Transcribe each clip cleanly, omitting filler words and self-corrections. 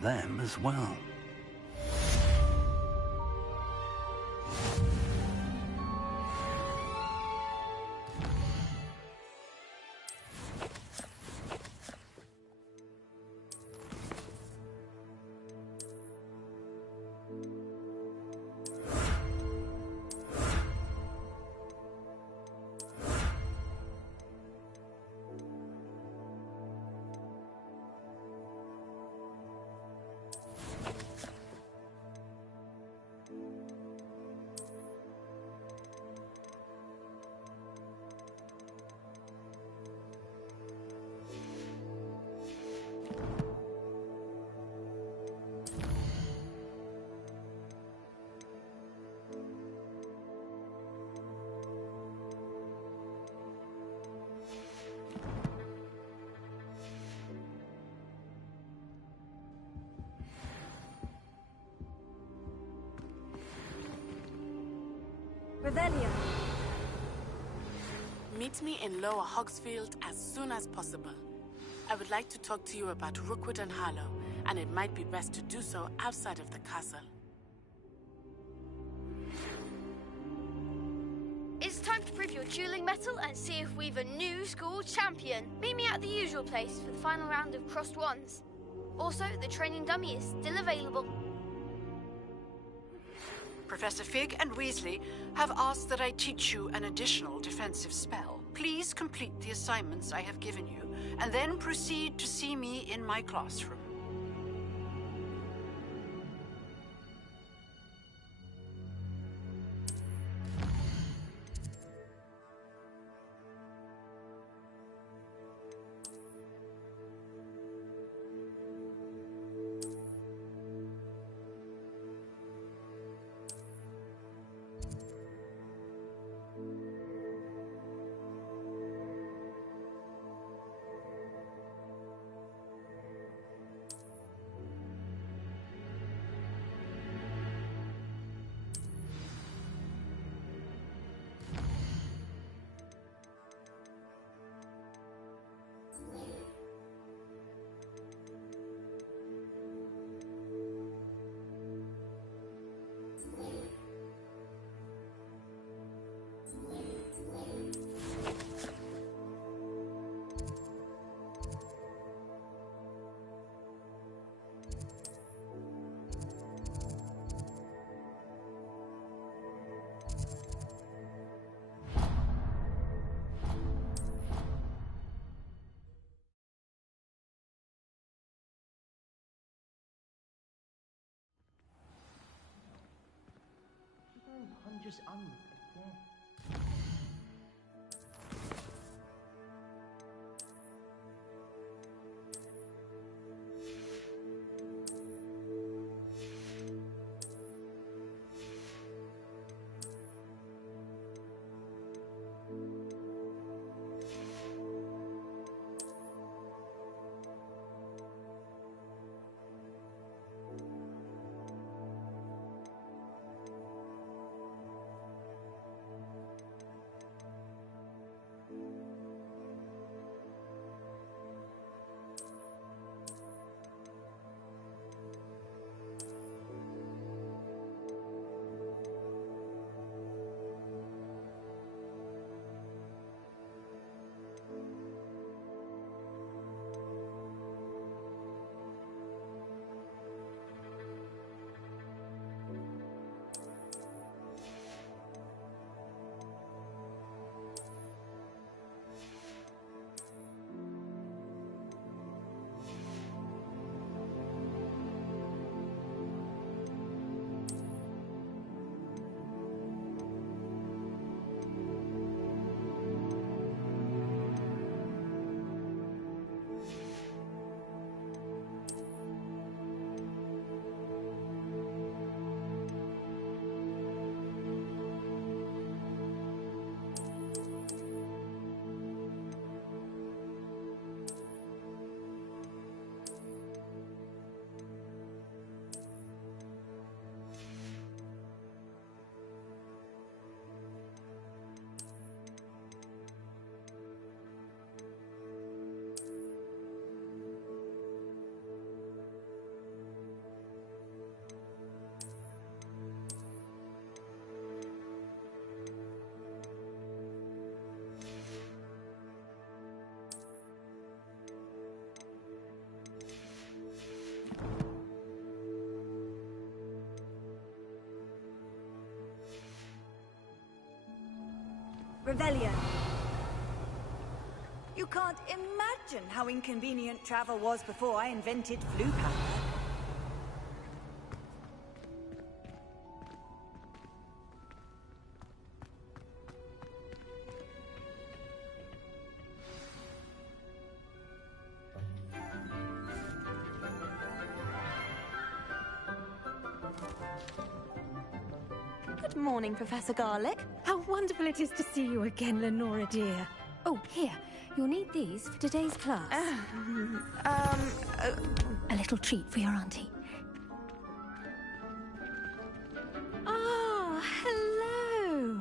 from them as well. Revelio. Meet me in Lower Hogsfield as soon as possible. I would like to talk to you about Rookwood and Harlow, and it might be best to do so outside of the castle. It's time to prove your dueling mettle and see if we've a new school champion. Meet me at the usual place for the final round of crossed wands. Also, the training dummy is still available. Professor Fig and Weasley have asked that I teach you an additional defensive spell. Please complete the assignments I have given you, and then proceed to see me in my classroom. Just again. Rebellion. You can't imagine how inconvenient travel was before I invented flu power. Good morning, Professor Garlic. How wonderful it is to see you again, Lenora dear. Oh, here. You'll need these for today's class. A little treat for your auntie. Ah, hello.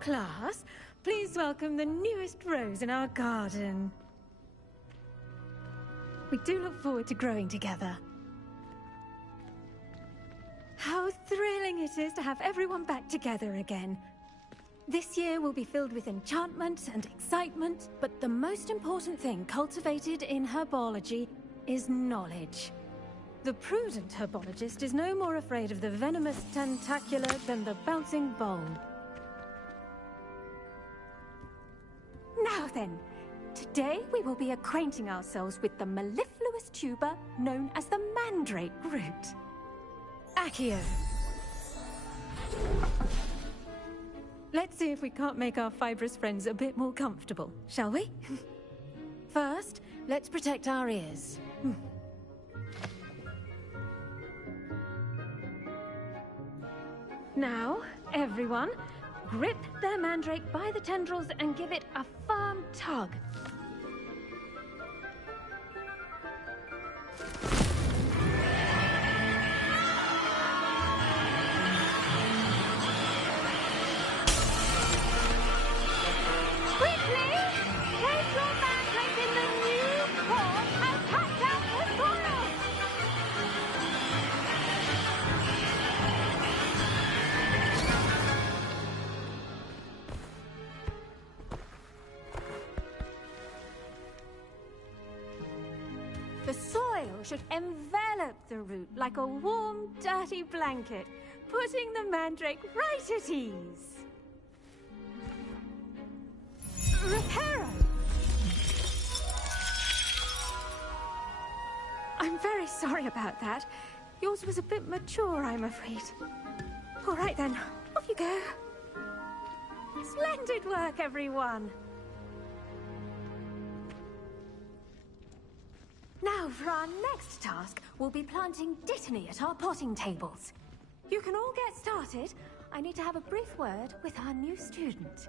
Class, please welcome the newest rose in our garden. We do look forward to growing together. How thrilling it is to have everyone back together again. This year will be filled with enchantment and excitement, but the most important thing cultivated in herbology is knowledge. The prudent herbologist is no more afraid of the venomous tentacula than the bouncing bulb. Now then, today we will be acquainting ourselves with the mellifluous tuber known as the mandrake root. Accio. Let's see if we can't make our fibrous friends a bit more comfortable, shall we? First, let's protect our ears. Now, everyone, grip their mandrake by the tendrils and give it a firm tug. The soil should envelop the root like a warm, dirty blanket, putting the mandrake right at ease. Reparo! I'm very sorry about that. Yours was a bit mature, I'm afraid. All right then, off you go. Splendid work, everyone! Now, for our next task, we'll be planting Dittany at our potting tables. You can all get started. I need to have a brief word with our new student.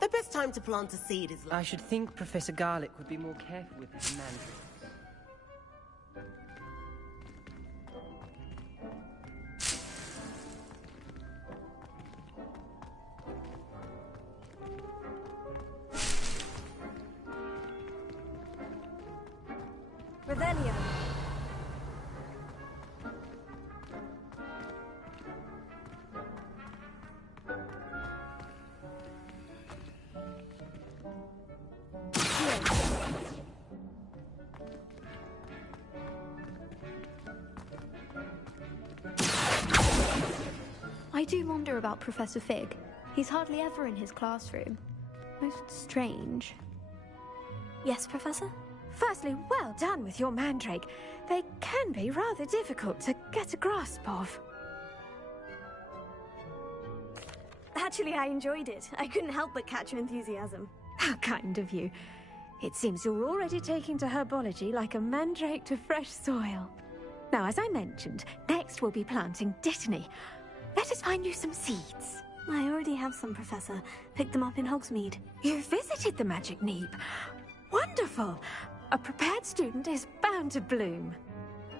The best time to plant a seed is... I should think Professor Garlic would be more careful with his mandrake. Rebellion. I do wonder about Professor Fig. He's hardly ever in his classroom. Most strange. Yes, Professor? Firstly, well done with your mandrake. They can be rather difficult to get a grasp of. Actually, I enjoyed it. I couldn't help but catch your enthusiasm. How kind of you. It seems you're already taking to herbology like a mandrake to fresh soil. Now, as I mentioned, next we'll be planting Dittany. Let us find you some seeds. I already have some, Professor. Picked them up in Hogsmeade. You visited the Magic Neep. Wonderful! A prepared student is bound to bloom.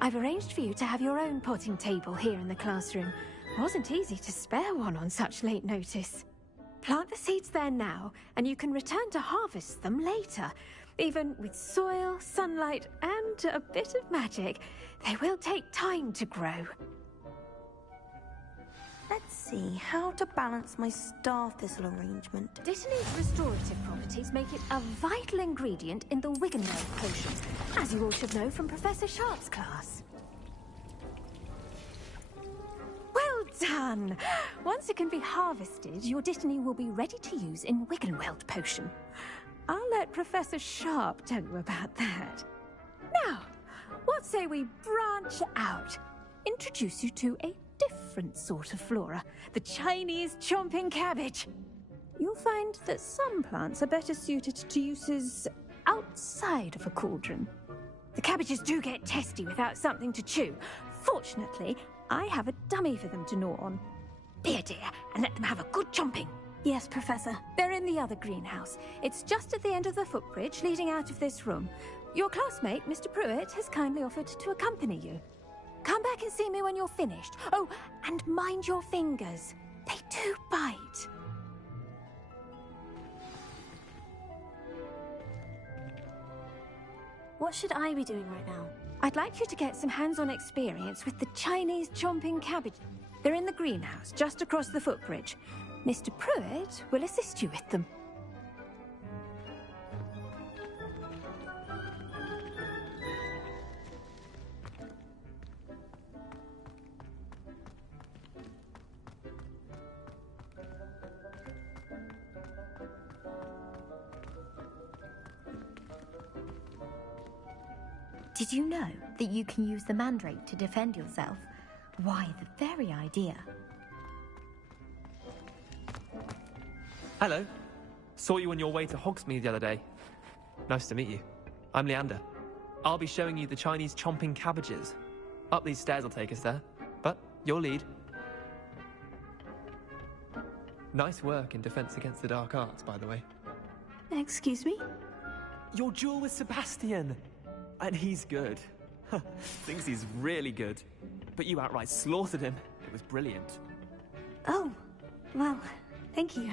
I've arranged for you to have your own potting table here in the classroom. Wasn't easy to spare one on such late notice. Plant the seeds there now, and you can return to harvest them later. Even with soil, sunlight, and a bit of magic, they will take time to grow. Let's see how to balance my star thistle arrangement. Dittany's restorative properties make it a vital ingredient in the Wiggenweld potion, as you all should know from Professor Sharp's class. Well done! Once it can be harvested, your destiny will be ready to use in Wiggenweld potion. I'll let Professor Sharp tell you about that. Now, what say we branch out? Introduce you to a different sort of flora, the Chinese chomping cabbage. You'll find that some plants are better suited to uses outside of a cauldron. The cabbages do get testy without something to chew. Fortunately, I have a dummy for them to gnaw on. Be a dear and let them have a good chomping. Yes, Professor. They're in the other greenhouse. It's just at the end of the footbridge leading out of this room. Your classmate, Mr. Pruitt, has kindly offered to accompany you. Come back and see me when you're finished. Oh, and mind your fingers. They do bite. What should I be doing right now? I'd like you to get some hands-on experience with the Chinese chomping cabbage. They're in the greenhouse, just across the footbridge. Mr. Pruitt will assist you with them. Did you know that you can use the mandrake to defend yourself? Why, the very idea. Hello. Saw you on your way to Hogsmeade the other day. Nice to meet you. I'm Leander. I'll be showing you the Chinese chomping cabbages. Up these stairs will take us there, but your lead. Nice work in Defense Against the Dark Arts, by the way. Excuse me? Your duel with Sebastian! And he's good. Thinks he's really good. But you outright slaughtered him. It was brilliant. Oh, well, thank you.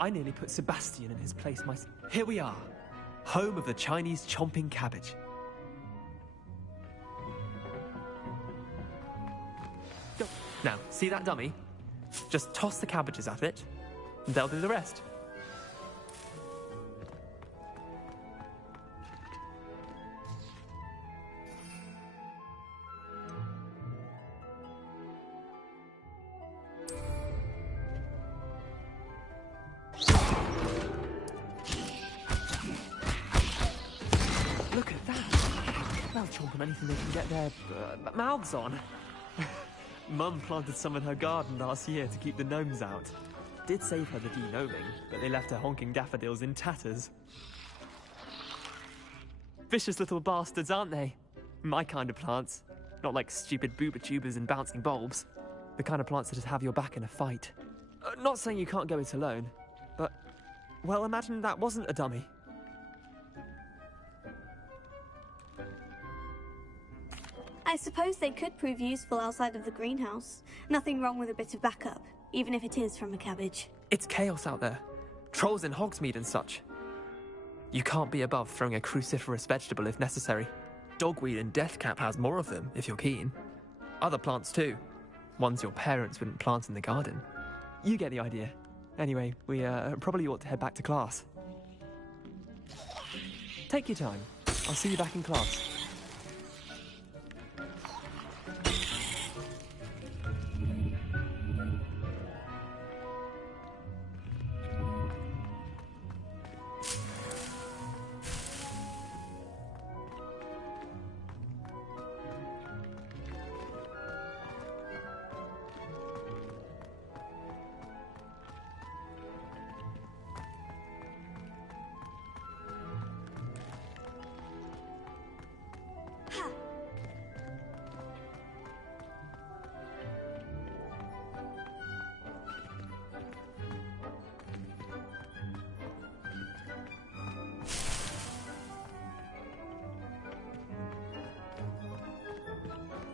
I nearly put Sebastian in his place myself. Here we are. Home of the Chinese chomping cabbage. Now, see that dummy? Just toss the cabbages at it, and they'll do the rest. Look at that! They'll chomp on anything they can get their mouths on. Mum planted some in her garden last year to keep the gnomes out. Did save her the de-gnoming, but they left her honking daffodils in tatters. Vicious little bastards, aren't they? My kind of plants. Not like stupid booba tubers and bouncing bulbs. The kind of plants that just have your back in a fight. Not saying you can't go it alone, but... well, imagine that wasn't a dummy. I suppose they could prove useful outside of the greenhouse. Nothing wrong with a bit of backup, even if it is from a cabbage. It's chaos out there. Trolls in Hogsmeade and such. You can't be above throwing a cruciferous vegetable if necessary. Dogweed and deathcap has more of them, if you're keen. Other plants too. Ones your parents wouldn't plant in the garden. You get the idea. Anyway, we probably ought to head back to class. Take your time. I'll see you back in class.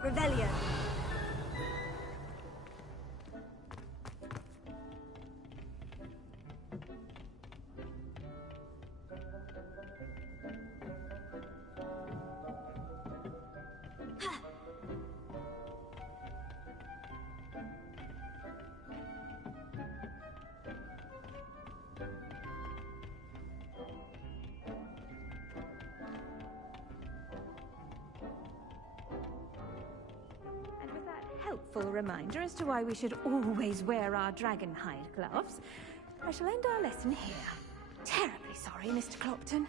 Rebellion. helpful reminder as to why we should always wear our dragon hide gloves, I shall end our lesson here. Terribly sorry, Mr. Clopton.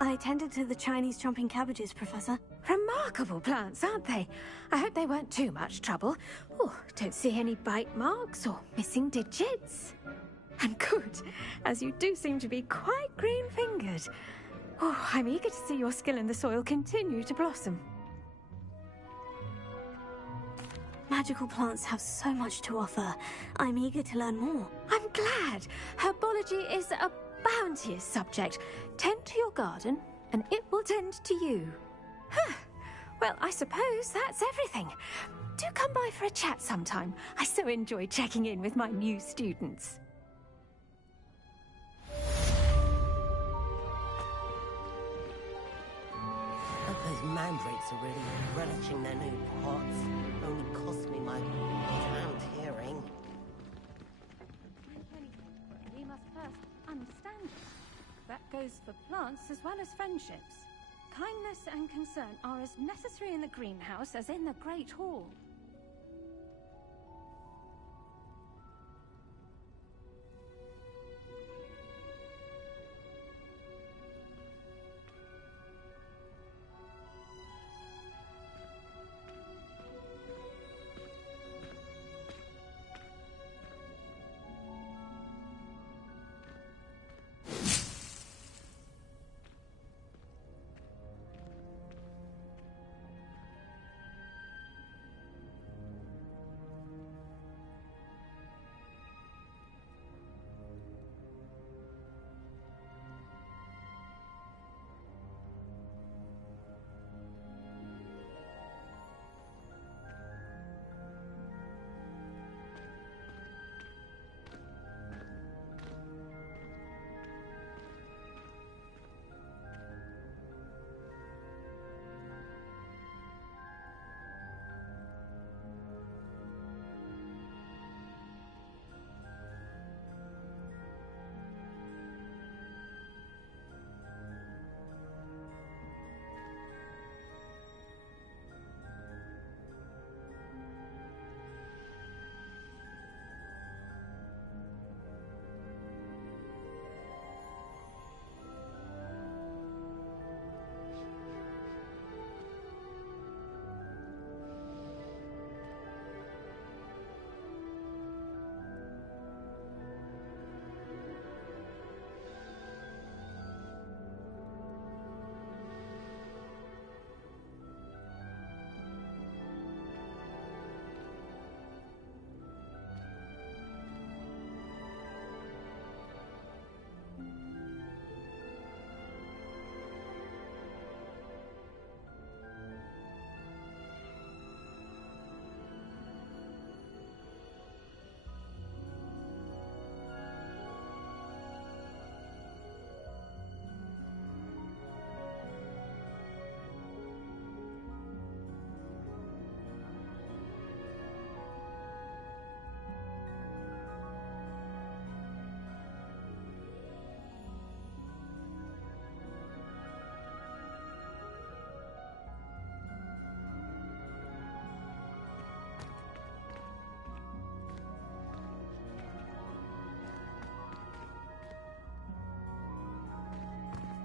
I tended to the Chinese chomping cabbages, Professor. Remarkable plants, aren't they? I hope they weren't too much trouble. Oh, don't see any bite marks or missing digits. And good, as you do seem to be quite green-fingered. Oh, I'm eager to see your skill in the soil continue to blossom. Magical plants have so much to offer. I'm eager to learn more. I'm glad. Herbology is a bounteous subject. Tend to your garden, and it will tend to you. Well, I suppose that's everything. Do come by for a chat sometime. I so enjoy checking in with my new students. Those mandrakes are really relishing their new pots. Only cost me my sound hearing. We must first understand it. That goes for plants as well as friendships. Kindness and concern are as necessary in the greenhouse as in the Great Hall.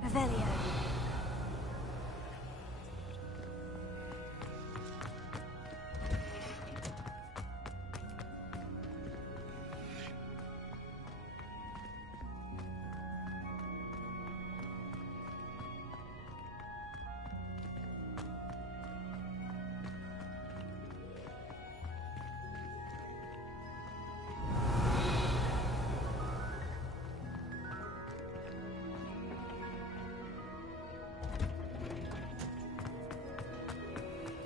Revelio.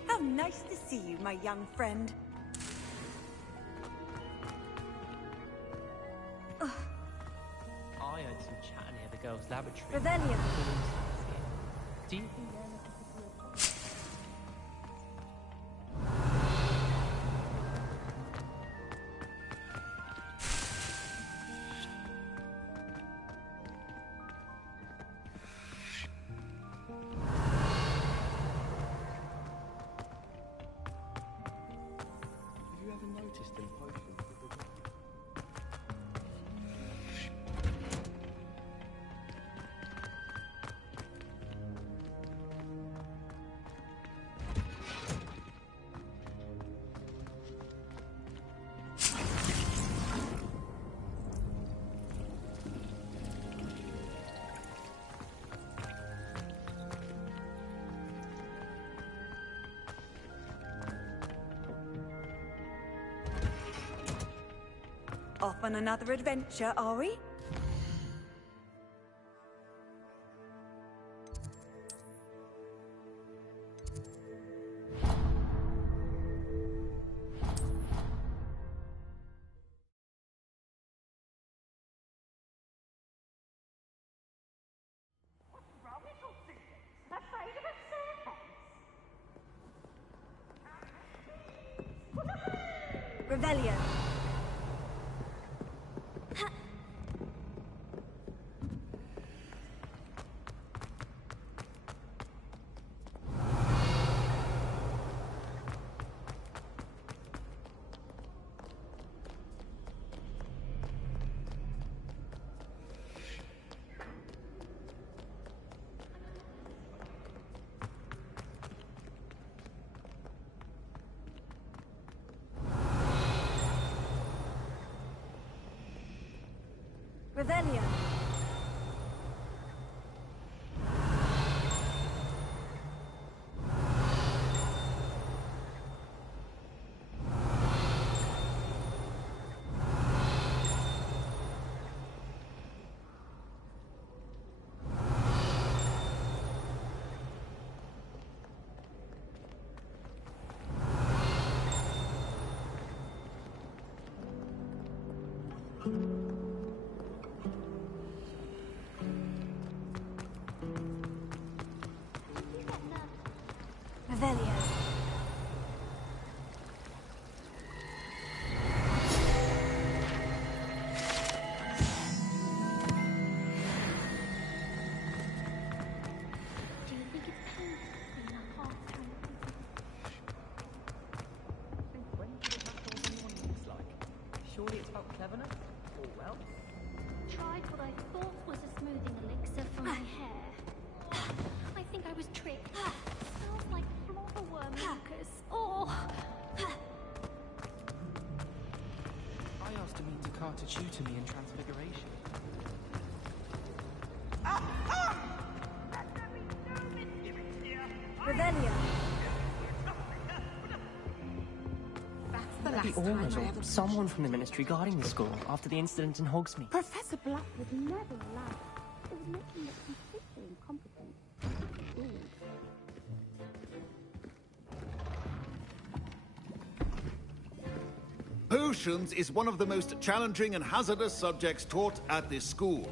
How nice to see you, my young friend. I heard some chat near the girls' laboratory. Revelio. Do you think they're looking for off on another adventure, are we? Revelio. Revelio. Revelio. Do you think it's painful being a half When do you have what anyone looks like? Surely it's about cleverness? Or well? Tried what I thought was a smoothing elixir for my hair. I think I was tricked. Smells like florworm mucus. Oh! I asked Amita to tutor me in transfiguration. Revelio. The Aurors or someone from the Ministry guarding the school after the incident in Hogsmeade. Professor Black would never allow it. It would make him look completely incompetent. Potions is one of the most challenging and hazardous subjects taught at this school.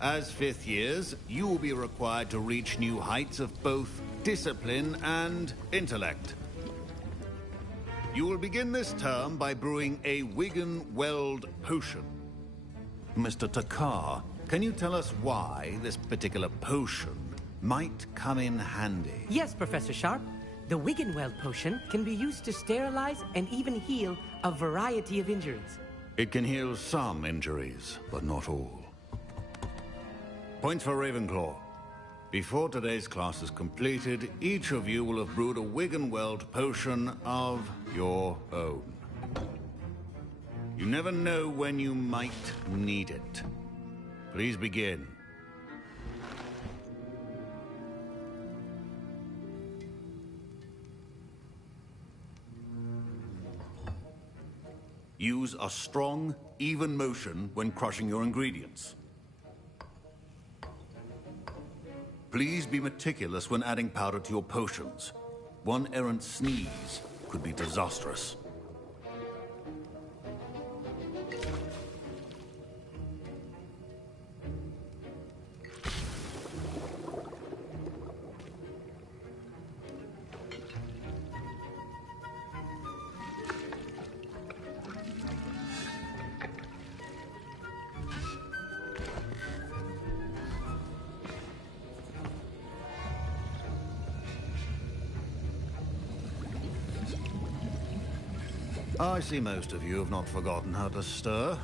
As fifth years, you will be required to reach new heights of both discipline and intellect. You will begin this term by brewing a Wigan-Weld potion. Mr. Takar, can you tell us why this particular potion might come in handy? Yes, Professor Sharp. The Wigan-Weld potion can be used to sterilize and even heal a variety of injuries. It can heal some injuries, but not all. Points for Ravenclaw. Before today's class is completed, each of you will have brewed a Wigan-Weld potion of your own. You never know when you might need it. Please begin. Use a strong, even motion when crushing your ingredients. Please be meticulous when adding powder to your potions. One errant sneeze could be disastrous. I see most of you have not forgotten how to stir.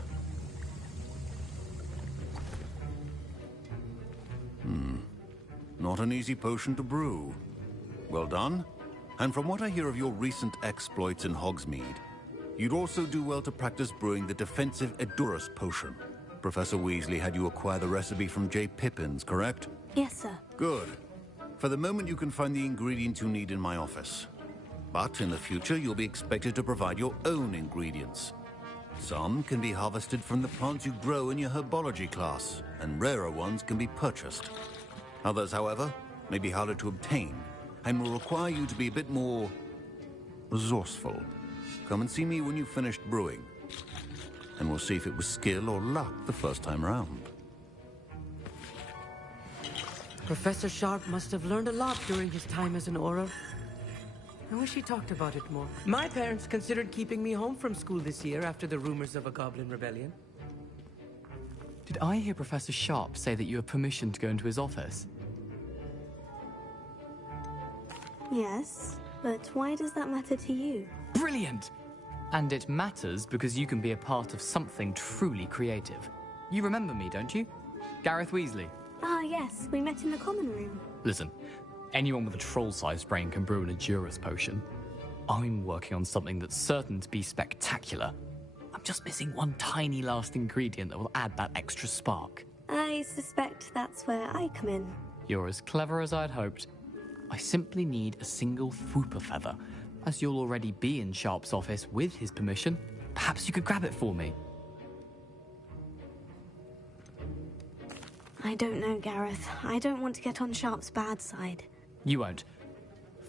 Not an easy potion to brew. Well done. And from what I hear of your recent exploits in Hogsmeade, you'd also do well to practice brewing the defensive Edurus potion. Professor Weasley had you acquire the recipe from J. Pippin's, correct? Yes, sir. Good. For the moment, you can find the ingredients you need in my office. But in the future, you'll be expected to provide your own ingredients. Some can be harvested from the plants you grow in your herbology class, and rarer ones can be purchased. Others, however, may be harder to obtain, and will require you to be a bit more resourceful. Come and see me when you've finished brewing, and we'll see if it was skill or luck the first time round. Professor Sharp must have learned a lot during his time as an Auror. I wish he talked about it more. My parents considered keeping me home from school this year after the rumors of a goblin rebellion. Did I hear Professor Sharp say that you have permission to go into his office? Yes, but why does that matter to you? Brilliant! And it matters because you can be a part of something truly creative. You remember me, don't you? Gareth Weasley. Ah, yes, we met in the common room. Listen, anyone with a troll-sized brain can brew an Adurus potion. I'm working on something that's certain to be spectacular. I'm just missing one tiny last ingredient that will add that extra spark. I suspect that's where I come in. You're as clever as I'd hoped. I simply need a single Fwooper feather. As you'll already be in Sharp's office with his permission, perhaps you could grab it for me. I don't know, Gareth. I don't want to get on Sharp's bad side. You won't.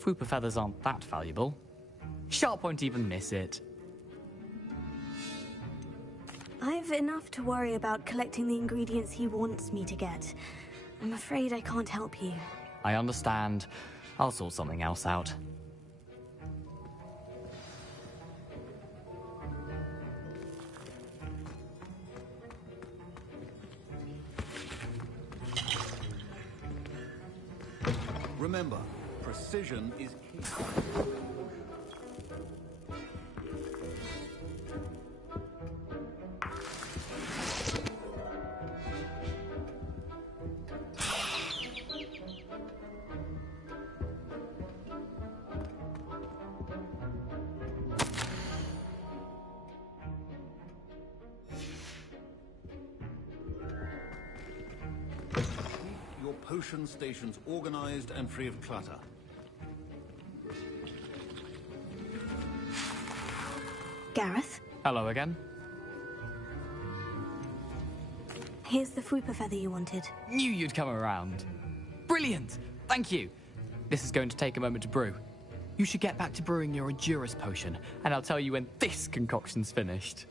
Fwooper feathers aren't that valuable. Sharp won't even miss it. I've enough to worry about collecting the ingredients he wants me to get. I'm afraid I can't help you. I understand. I'll sort something else out. Remember, precision is key. Your potion stations organized and free of clutter. Gareth? Hello again. Here's the Fwooper feather you wanted. Knew you'd come around. Brilliant! Thank you. This is going to take a moment to brew. You should get back to brewing your Adurus potion, and I'll tell you when this concoction's finished.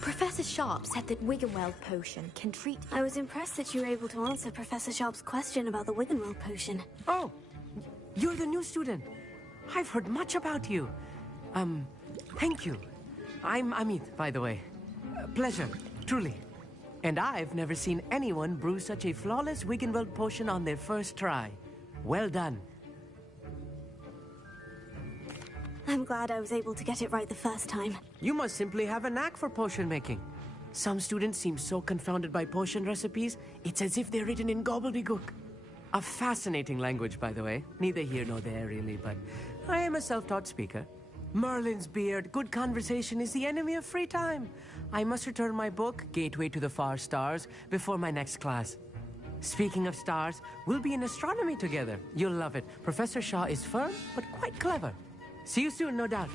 Professor Sharp said that Wiggenweld potion can treat... I was impressed that you were able to answer Professor Sharp's question about the Wiggenweld potion. Oh, you're the new student. I've heard much about you. Thank you. I'm Amit, by the way. Pleasure, truly. And I've never seen anyone brew such a flawless Wiggenweld potion on their first try. Well done. I'm glad I was able to get it right the first time. You must simply have a knack for potion making. Some students seem so confounded by potion recipes, it's as if they're written in gobbledygook. A fascinating language, by the way. Neither here nor there, really, but I am a self-taught speaker. Merlin's beard, good conversation is the enemy of free time. I must return my book, Gateway to the Far Stars, before my next class. Speaking of stars, we'll be in astronomy together. You'll love it. Professor Shaw is firm, but quite clever. See you soon, no doubt.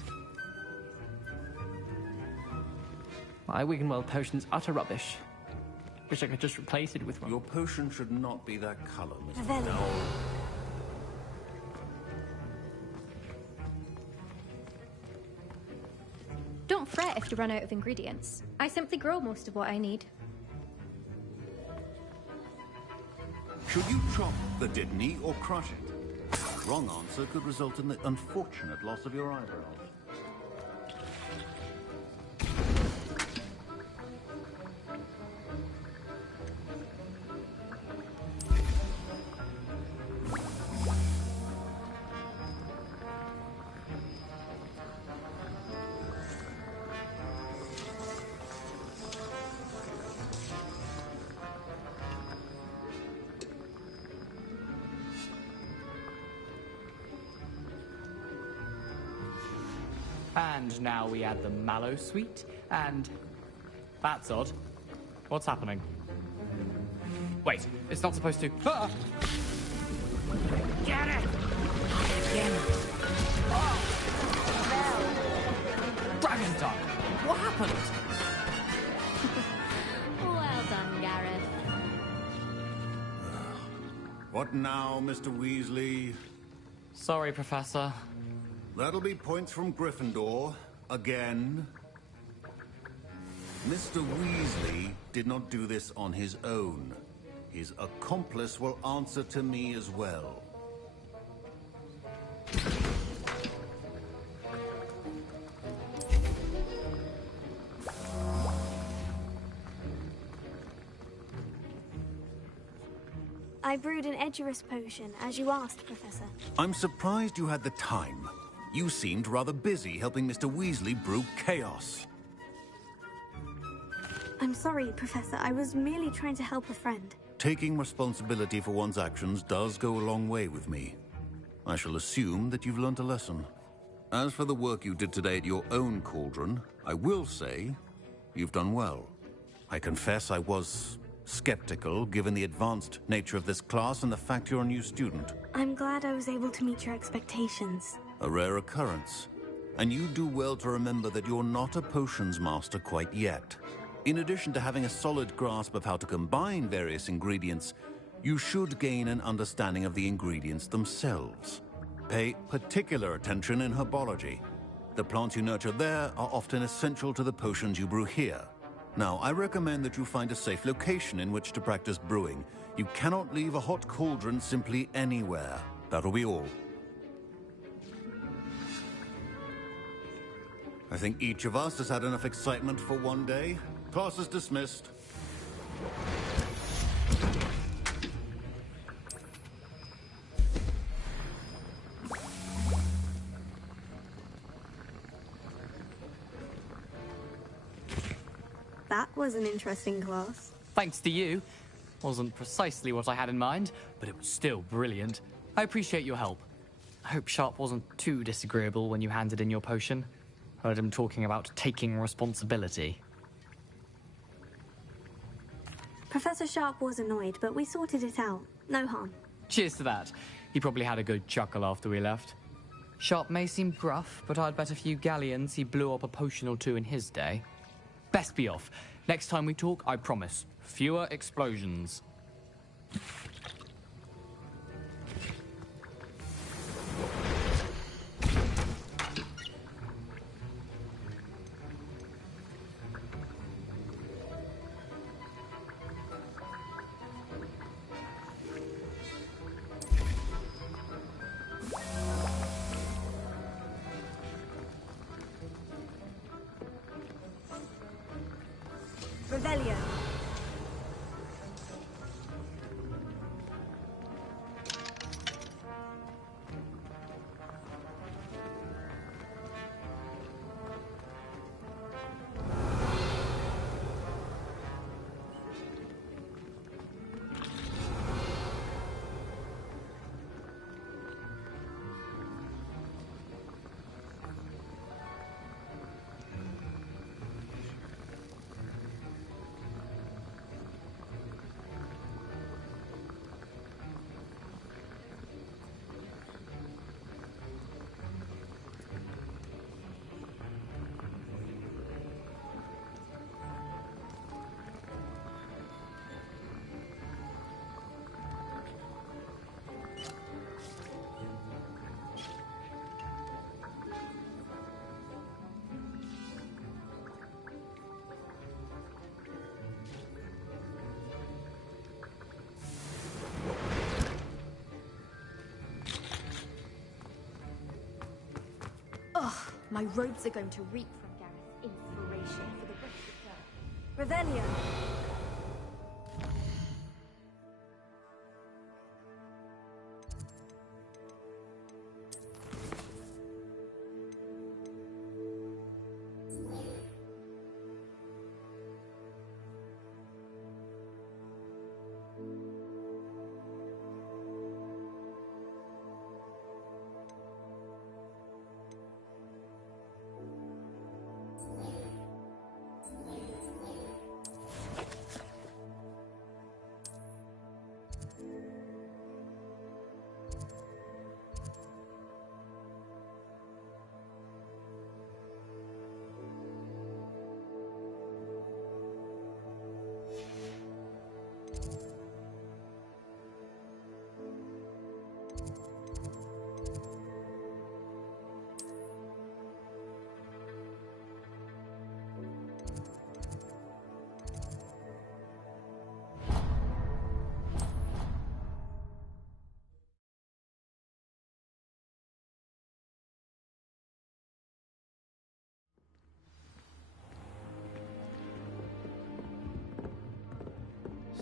My Wiggenweld potion's utter rubbish. Wish I could just replace it with one. Your potion should not be that color, Mr. Very. No. Don't fret if you run out of ingredients. I simply grow most of what I need. Should you chop the Dittany or crush it? Wrong answer could result in the unfortunate loss of your eyebrows. And now we add the mallow sweet, and... That's odd. What's happening? Wait, it's not supposed to... Ah! Get it! Again. Dragon Duck! What happened? Well done, Gareth. What now, Mr. Weasley? Sorry, Professor. That'll be points from Gryffindor. Again. Mr. Weasley did not do this on his own. His accomplice will answer to me as well. I brewed an Edurus potion, as you asked, Professor. I'm surprised you had the time. You seemed rather busy helping Mr. Weasley brew chaos. I'm sorry, Professor. I was merely trying to help a friend. Taking responsibility for one's actions does go a long way with me. I shall assume that you've learnt a lesson. As for the work you did today at your own cauldron, I will say you've done well. I confess I was skeptical, given the advanced nature of this class and the fact you're a new student. I'm glad I was able to meet your expectations. A rare occurrence. And you do well to remember that you're not a potions master quite yet. In addition to having a solid grasp of how to combine various ingredients, you should gain an understanding of the ingredients themselves. Pay particular attention in herbology. The plants you nurture there are often essential to the potions you brew here. Now, I recommend that you find a safe location in which to practice brewing. You cannot leave a hot cauldron simply anywhere. That'll be all. I think each of us has had enough excitement for one day. Class is dismissed. That was an interesting class. Thanks to you. Wasn't precisely what I had in mind, but it was still brilliant. I appreciate your help. I hope Sharp wasn't too disagreeable when you handed in your potion. Heard him talking about taking responsibility. Professor Sharp was annoyed, but we sorted it out. No harm. Cheers to that. He probably had a good chuckle after we left. Sharp may seem gruff, but I'd bet a few galleons he blew up a potion or two in his day. Best be off. Next time we talk, I promise, fewer explosions. Revelio. Ugh, my robes are going to reek from Gareth's inspiration for the rest of the Revelio.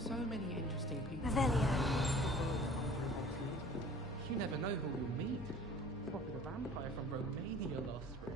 So many interesting people. Revelio. You never know who we'll meet. Spotted a vampire from Romania last spring.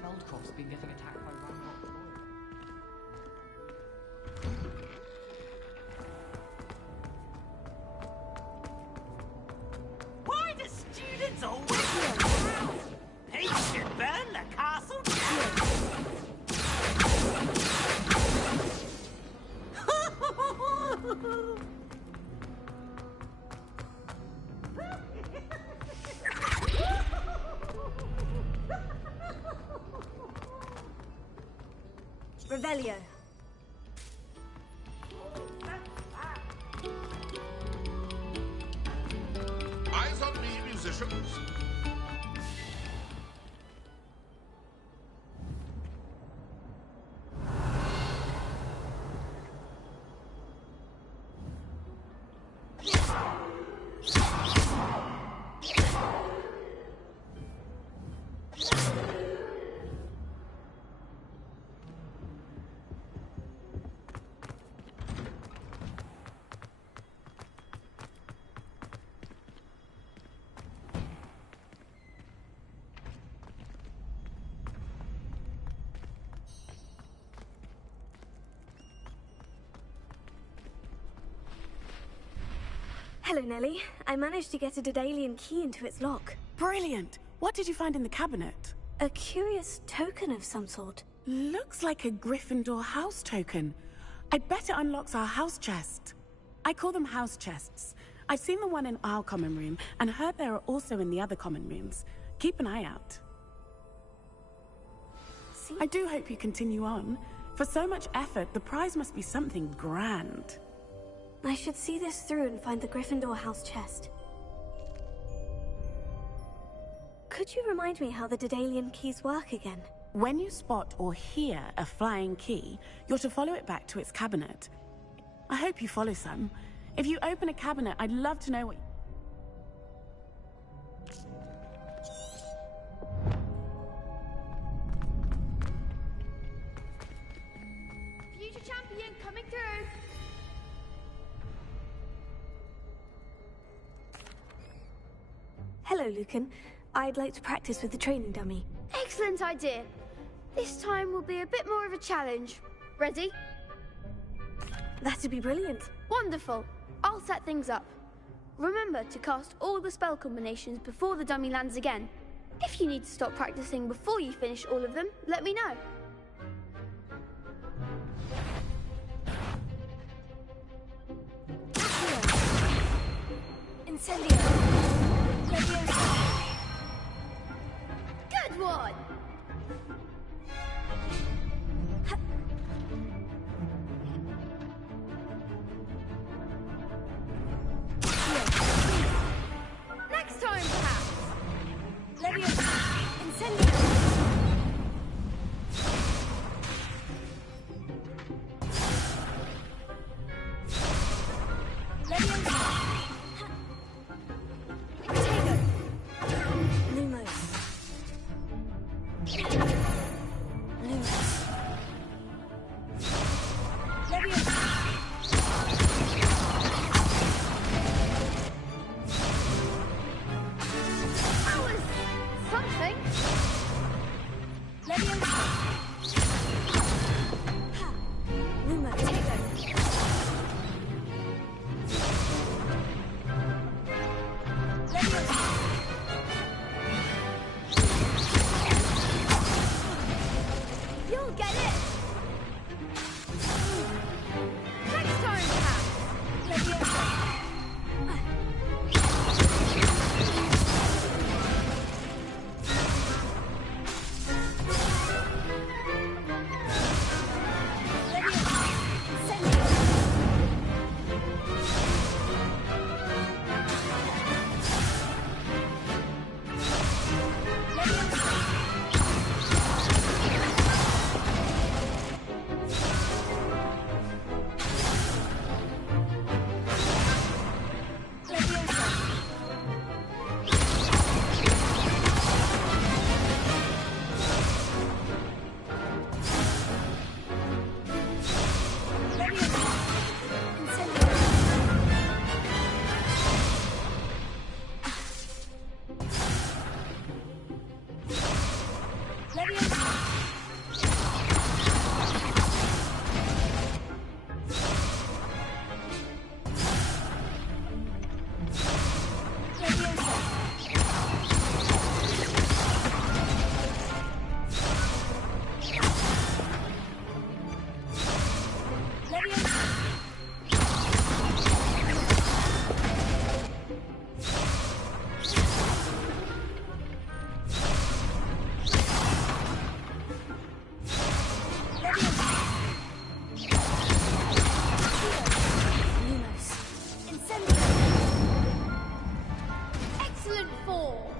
Feldkopf's been getting attacked by Ramrock Troy. Why do students always get around? He should burn the castle down. Revelio. Eyes on me, musicians. Hello, Nellie. I managed to get a Daedalian key into its lock. Brilliant! What did you find in the cabinet? A curious token of some sort. Looks like a Gryffindor house token. I bet it unlocks our house chest. I call them house chests. I've seen the one in our common room and heard there are also in the other common rooms. Keep an eye out. See? I do hope you continue on. For so much effort, the prize must be something grand. I should see this through and find the Gryffindor house chest. Could you remind me how the Daedalian keys work again? When you spot or hear a flying key, you're to follow it back to its cabinet. I hope you follow some. If you open a cabinet, I'd love to know what... Future champion coming through. Hello, Lucan. I'd like to practice with the training dummy. Excellent idea. This time will be a bit more of a challenge. Ready? That'd be brilliant. Wonderful. I'll set things up. Remember to cast all the spell combinations before the dummy lands again. If you need to stop practicing before you finish all of them, let me know. Incendio. Good one! Next time, perhaps! Incendio. 4.